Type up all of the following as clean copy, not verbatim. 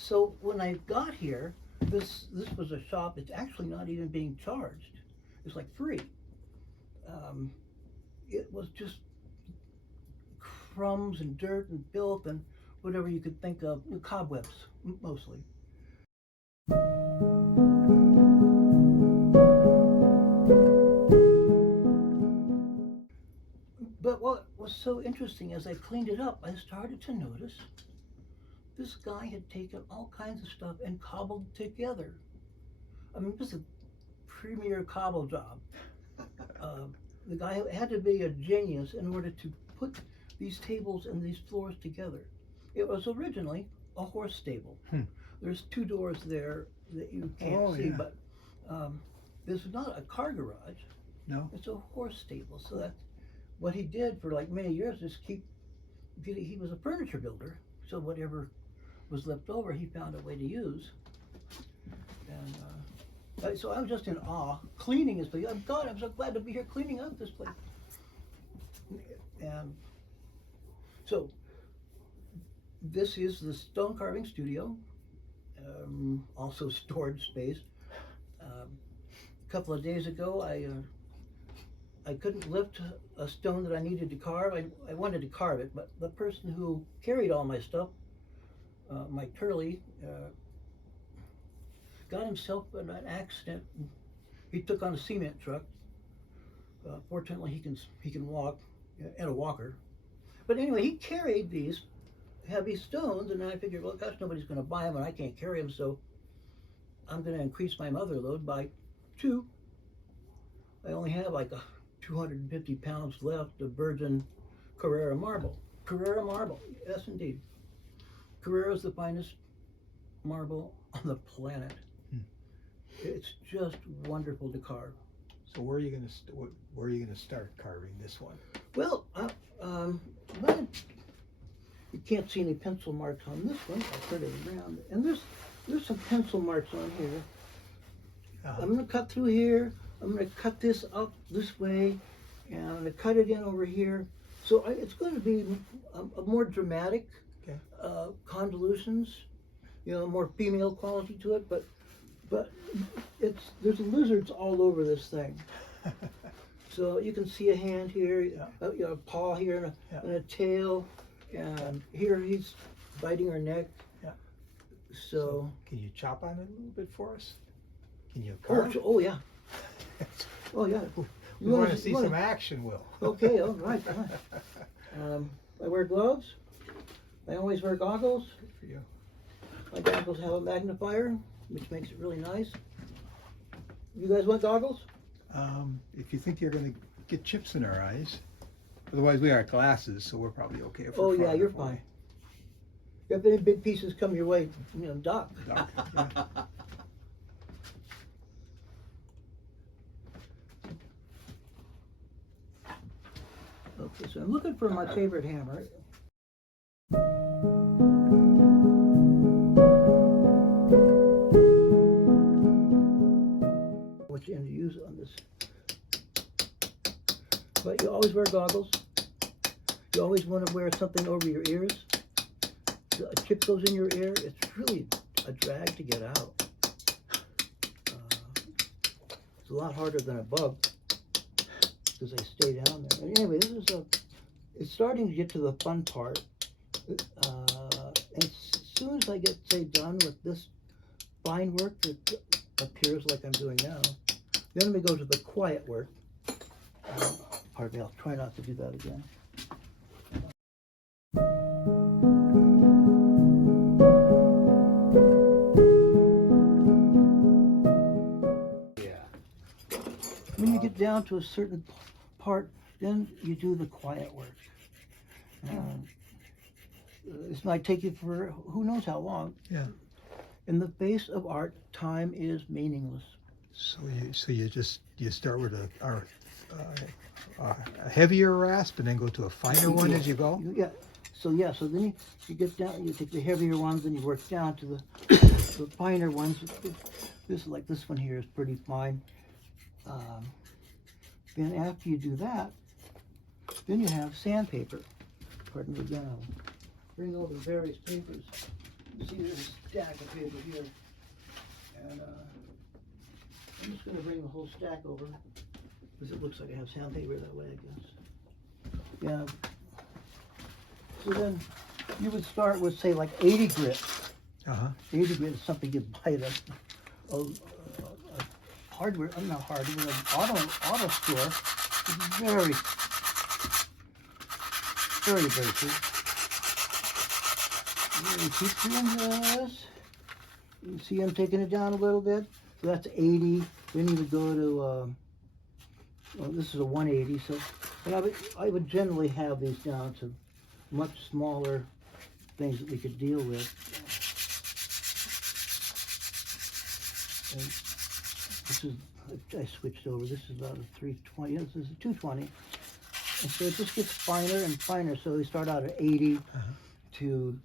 So when I got here, this was a shop. It's actually not even being charged. It's like free. It was just crumbs and dirt and filth and whatever you could think of, cobwebs mostly. But what was so interesting, as I cleaned it up, I started to notice this guy had taken all kinds of stuff and cobbled together. I mean, this is a premier cobble job. The guy had to be a genius in order to put these tables and these floors together. It was originally a horse stable. There's two doors there that you can't see, but this is not a car garage. No. It's a horse stable. So that's what he did for like many years is he was a furniture builder. So whatever was left over, he found a way to use. And so I was just in awe, cleaning this place. Oh God, I'm so glad to be here cleaning up this place. And so this is the stone carving studio, also storage space. A couple of days ago, I couldn't lift a stone that I needed to carve. I wanted to carve it, but the person who carried all my stuff, Mike Turley, got himself in an accident. He took on a cement truck. Fortunately, he can walk in a walker. But anyway, he carried these heavy stones, and I figured, well, gosh, nobody's going to buy them, and I can't carry them, so I'm going to increase my mother load by 2. I only have like 250 pounds left of virgin Carrara marble. Carrara marble, yes indeed. Carrara is the finest marble on the planet. It's just wonderful to carve. So where are you going to start carving this one? Well, you can't see any pencil marks on this one. I'll turn it around, and there's some pencil marks on here. I'm going to cut through here. I'm going to cut this up this way, and I'm going to cut it in over here. So it's going to be a more dramatic convolutions, more female quality to it, but there's lizards all over this thing. So you can see a hand here, a paw here, and a tail, and here he's biting her neck. So can you chop on it a little bit for us? Can you carve? Oh yeah. Oh yeah. We want to see some action, Will. Okay, all right. I wear gloves. I always wear goggles. Good for you. My goggles have a magnifier, which makes it really nice. You guys want goggles? If you think you're going to get chips in our eyes. Otherwise, we are glasses, so we're probably okay. Oh yeah, you're fine. If any big pieces come your way, duck. Duck, yeah. Okay, so I'm looking for my favorite hammer. Which end to use on this? But you always wear goggles. You always want to wear something over your ears. A chip goes in your ear. It's really a drag to get out. It's a lot harder than a bug because they stay down there. And anyway, it's starting to get to the fun part. And as soon as I get, say, done with this fine work that appears like I'm doing now, then we go to the quiet work. Pardon me, I'll try not to do that again. When you get down to a certain part, then you do the quiet work. This might take you for who knows how long. Yeah. In the face of art, time is meaningless. So you start with a heavier rasp and then go to a finer one as you go. Yeah. So then you get down. You take the heavier ones and you work down to the finer ones. This one here is pretty fine. Then after you do that, then you have sandpaper. Pardon me again, I'll bring over various papers. See, there's a stack of paper here. And I'm just gonna bring the whole stack over, because it looks like I have sandpaper that way, I guess. Yeah. So then, you would start with, say, like 80 grit. 80 grit is something you buy at a hardware, I'm not hardware, an auto store. It's very, very basic. And you keep doing this. You see I'm taking it down a little bit. So that's 80. Then you would go to, well, this is a 180. So, and I would generally have these down to much smaller things that we could deal with. And this is, I switched over. This is about a 320. This is a 220. And so it just gets finer and finer. So we start out at 80 to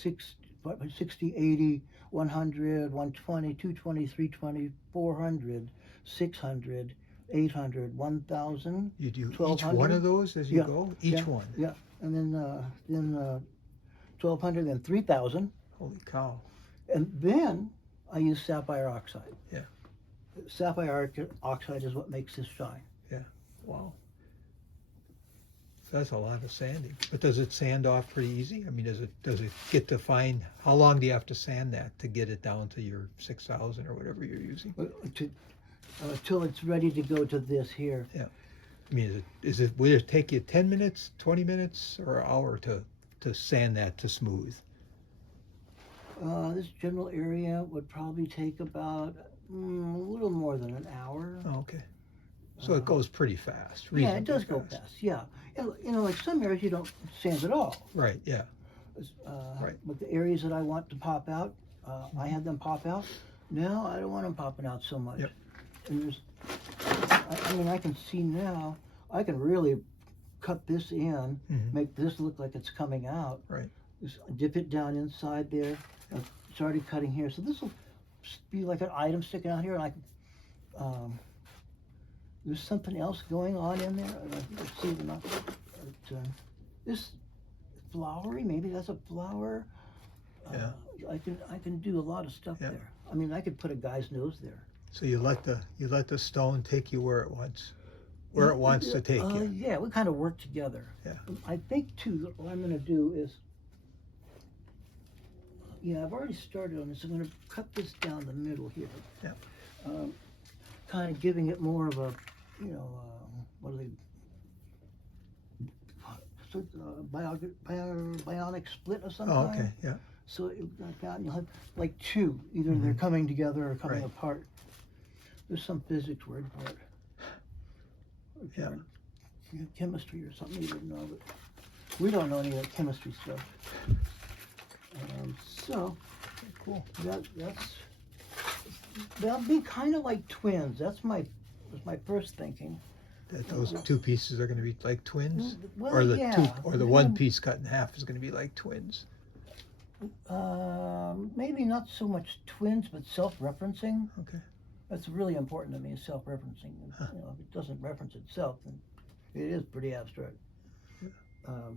60, 80, 100, 120, 220, 320, 400, 600, 800, 1,000. You do each one of those as you go? Each one? Yeah. And then 1,200, then 3,000. Holy cow. And then I use sapphire oxide. Yeah. Sapphire oxide is what makes this shine. Yeah. Wow. So that's a lot of sanding. But does it sand off pretty easy? I mean, does it get to fine? How long do you have to sand that to get it down to your 6,000 or whatever you're using? Till it's ready to go to this here. Yeah. I mean, would it take you 10 minutes, 20 minutes, or an hour to sand that to smooth? This general area would probably take about a little more than an hour. Oh, okay. So it goes pretty fast. Yeah, it does go fast. Yeah. You know, like some areas you don't sand at all. Right, yeah. Right. But the areas that I want to pop out, I have them pop out. Now I don't want them popping out so much. Yep. And there's, I mean, I can see now, I can really cut this in, make this look like it's coming out. Right. Just dip it down inside there. And started cutting here. So this will be like an item sticking out here. And I can, there's something else going on in there. Let's see it or not. But, this flowery, maybe that's a flower. Yeah. I can do a lot of stuff there. I mean, I could put a guy's nose there. So you let the stone take you where it wants to take you. Yeah, we kind of work together. Yeah. I think too that what I'm going to do is, yeah, I've already started on this. I'm going to cut this down the middle here. Yeah. Kind of giving it more of a, you know, what are they? Bionic split of some kind. Oh, okay, yeah. So like that, and you'll have like two. Either they're coming together or coming apart. There's some physics word for it. Yeah. Chemistry or something you didn't know, but we don't know any of that chemistry stuff. So cool. They'll be kind of like twins. That's my first thinking. That those two pieces are going to be like twins, Well, or the yeah. one piece cut in half is going to be like twins. Maybe not so much twins, but self-referencing. Okay. That's really important to me, self-referencing. You know, if it doesn't reference itself, then it is pretty abstract. Yeah.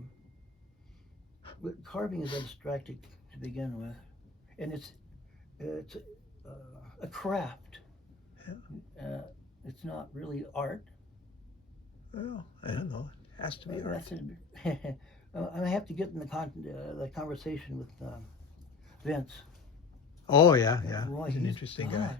But carving is abstracted to begin with, and it's a craft. Yeah. It's not really art. Well, I don't know. It has to be art. I have to get in the conversation with Vince. Oh yeah. Roy, he's an interesting guy.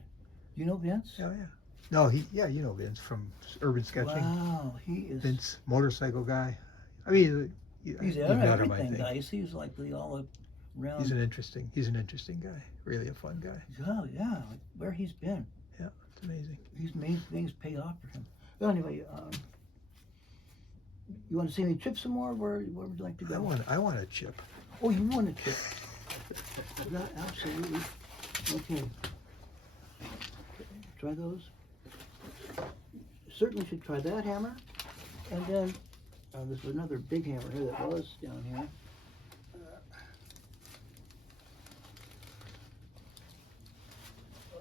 You know Vince? Oh yeah. No, you know Vince from Urban Sketching. Wow, he is. Vince, motorcycle guy. I mean, he's you've met him, I everything think. guy. He's like the all around. He's an interesting guy. Really a fun guy. Oh yeah, like where he's been. Yeah, it's amazing. He's made things pay off for him. But anyway, you want to see me chip some more? Where would you like to go? I want a chip. Oh, you want a chip? Absolutely. Okay. Try those. Certainly should try that hammer. And then there's another big hammer here that was down here.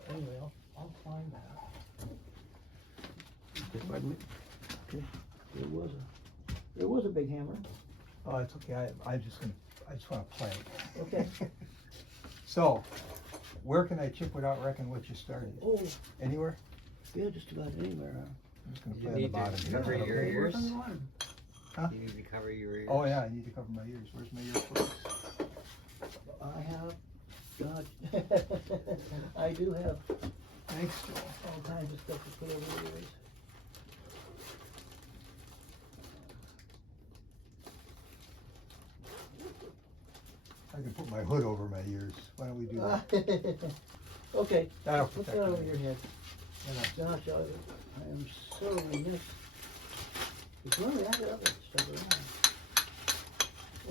Anyway, I'll find that. Okay, pardon me. Okay, there was a big hammer. Oh, it's okay. I just want to play. Okay. So, where can I chip without wrecking what you started? Oh, Anywhere? yeah, just about anywhere. I'm just gonna You play on the need to bottom here. cover your Okay, ears. work on the bottom. Huh? You need to cover your ears. Oh yeah, I need to cover my ears. Where's my earplugs? I have, God, I do have Thanks, Joel. all kinds of stuff to put over the ears. I can put my hood over my ears. Why don't we do that? Okay, That'll put protect that my over your ears. head. Yeah, Gosh, I am so remiss. It's really, I got other stuff around.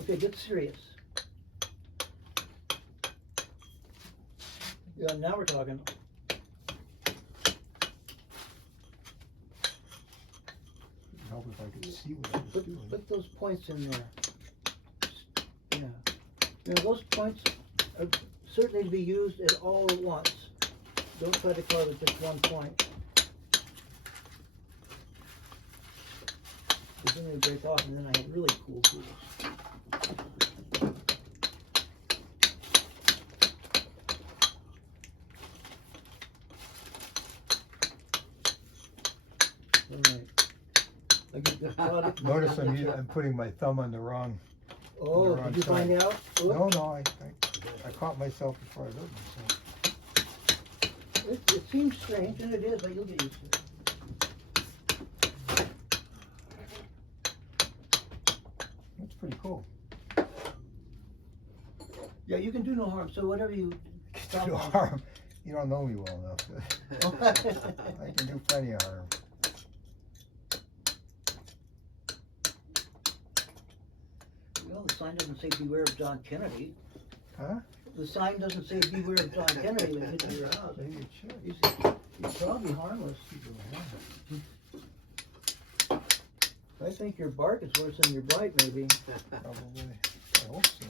Okay, get serious. Yeah, now we're talking. It'd help if I could see what I was doing. Put those points in there. Yeah. You know, those points are certainly to be used at all at once. Don't try to carve at just one point. Because then they break off, and then I have really cool tools. Alright. I get this product. Notice I'm putting my thumb on the wrong. Oh, wrong did you find side. out? No, I caught myself before I hurt myself. It seems strange, and it is, but you'll get used to it. That's pretty cool. Yeah, you can do no harm, so whatever you stop No on. harm. You don't know me well enough. I can do plenty of harm. Well, the sign doesn't say beware of John Kennedy. Huh? The sign doesn't say beware of John Kennedy when you get to your house. Maybe it should. He's probably harmless. I think your bark is worse than your bite, maybe. Probably. I hope so.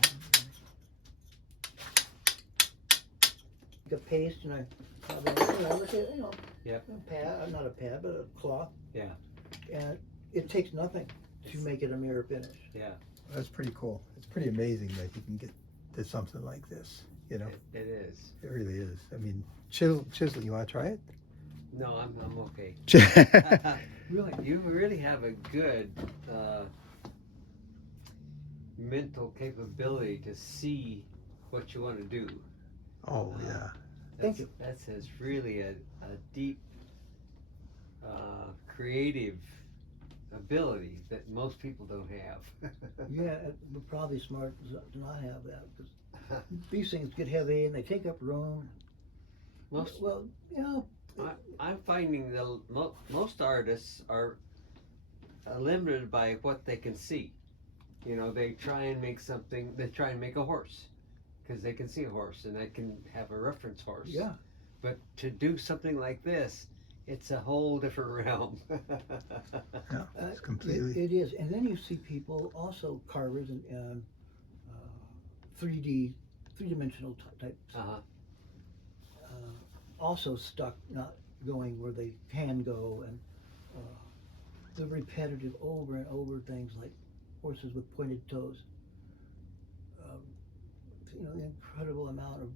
Like a paste, and I probably, look at, Yep. a pad, not a pad, but a cloth. Yeah. And it takes nothing to make it a mirror finish. Yeah. That's pretty cool. It's pretty amazing that you can get to something like this. You know, It is. it really is. I mean, chisel. You want to try it? No, I'm okay. Yeah. Really, you really have a good mental capability to see what you want to do. Oh yeah. Thank you. That says really a deep creative ability that most people don't have. Yeah, we're probably smart to not have that, because these things get heavy and they take up room. Most, Well, I'm finding most artists are limited by what they can see. You know, they try and make something. They try and make a horse because they can see a horse and they can have a reference horse. yeah. But to do something like this, it's a whole different realm. Yeah. It's completely. It is, and then you see people, also carvers and 3-dimensional types, Uh-huh. also stuck, not going where they can go, and the repetitive over and over things like horses with pointed toes. The incredible amount of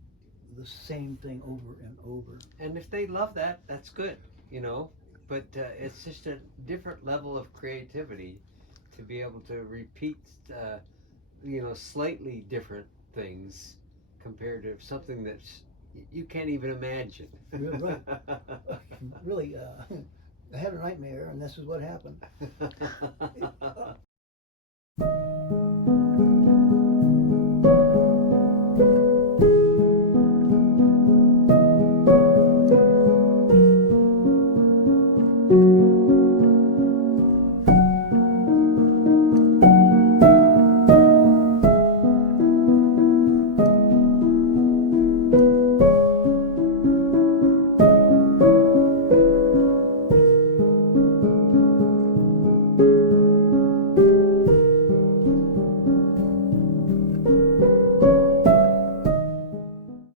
the same thing over and over. And if they love that, that's good, you know. But it's just a different level of creativity to be able to repeat, slightly different things compared to something that's you can't even imagine. You're right. Really, I had a nightmare, and this is what happened.